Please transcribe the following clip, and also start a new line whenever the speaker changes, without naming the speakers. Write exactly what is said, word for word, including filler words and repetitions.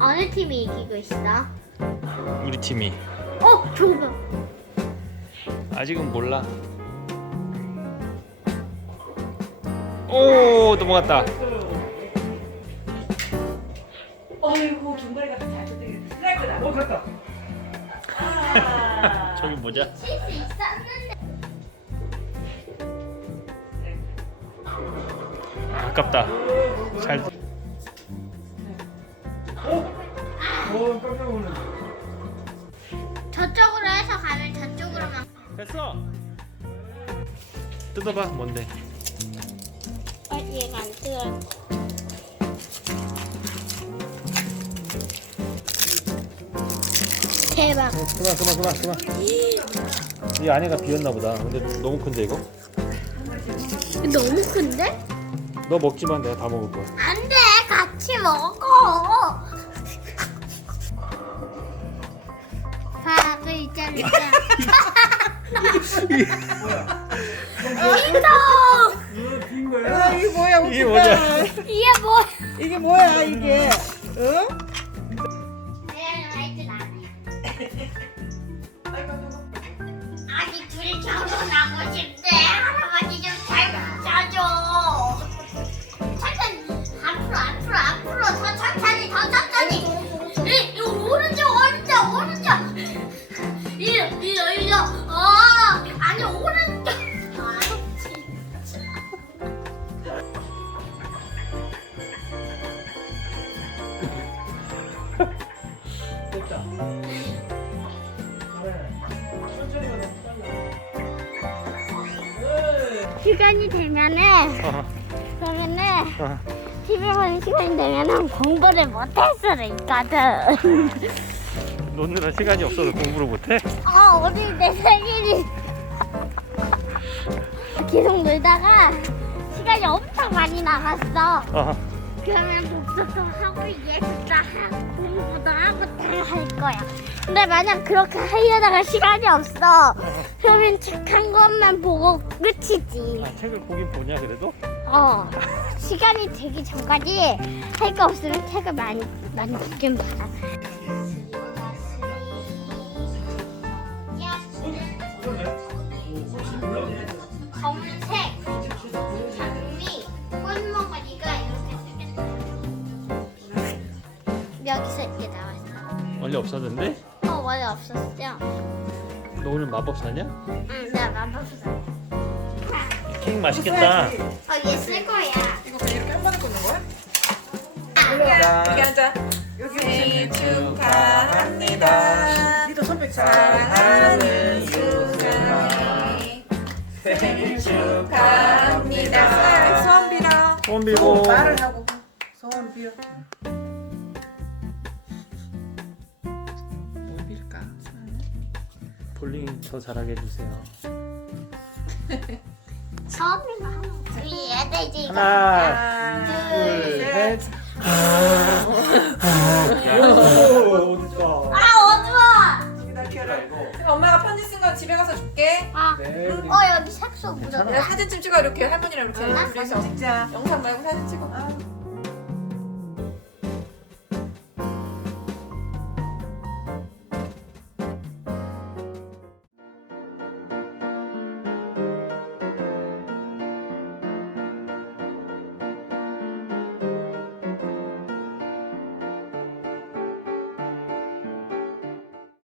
어느 팀이 이기고 있어?
우리 팀이.
어, 저거 봐.
아직은 몰라. 오, 넘어갔다.
어이구 중거리가 잘 쳤더니 스트라이크다. 어 갔다. 아.
저기 보자.
칠 수 있었는데.
아깝다. 잘.
어 깜짝 놀랐네.
저쪽으로 해서 가면 저쪽으로만.
됐어. 뜯어봐. 뭔데?
어, 얘가 안 뜨거. 대박.
어, 그만 그만 그만 그만. 이 안에가 비었나 보다. 근데 너무 큰데 이거?
너무 큰데?
너 먹지만 내가 다 먹을 거야.
안 돼, 같이 먹어. 밥을 잘라. 빙동.
이거 빈 거야?
아, 이게 뭐야?
이게
웃긴다.
뭐냐?
이게 뭐?
이게 뭐야 이게? 응?
아니 둘이 결혼하고 싶대. 할아버지 좀 잘 붙여줘. 천천히 앞으로 앞으로 앞으로 더 천천히 더 천천히. 이, 이 오른쪽 오른쪽 오른쪽. 이리 이리 이리. 어 아니 오른쪽. 아 진짜.
됐다. 그래. 천천히 가자. 빨리.
시간이 되면은
어,
그러면은
어.
티비 보는 시간이 되면은 공부를 못할 수도 있거든.
노느라 시간이 없어서 공부를 못해?
아 오늘 내 생일이. 계속 놀다가 시간이 엄청 많이 나갔어.
어.
그러면 독서도 하고 예술도 하고 공부도 하고 다 할 거야. 근데 만약 그렇게 하려다가 시간이 없어. 그러면 책 한 권만 보고 끝이지.
아, 책을 보긴 보냐 그래도?
어. 시간이 되기 전까지 할 거 없으면 책을 많이 많이 좀 봐. 검은색, 장미, 꽃몽어리가 이렇게 생겼어. 여기서 이렇게 나왔어.
원래 없었는데?
어, 원래 없었어.
너 오늘 마법사냐?
응, 내가 마법사.
케이크 맛있겠다.
어, 얘 쓸 거야.
이거 그냥 이렇게 한 번에 꽂는 거야?
자,
여기 앉아. 여기 생일 축하합니다. 니도 손뼉 사랑하는 유상이 생일 축하합니다. 소원 빌어.
소원 빌고.
말을 하고 소원 빌어. 뭘 빌까?
볼링 더 잘하게 해주세요.
처음이가 하나 위에 되지.
하나,
둘,
둘, 셋.
오 어딨어?
아, 어두워.
기다려라. 엄마가 편지 쓴 거 집에 가서 줄게.
아,
네. 우리
어, 여기 색소 묻었다.
야, 사진 좀 찍어 이렇게 할머니랑 이렇게
아,
둘이서.
찍자.
영상 말고 사진 찍어.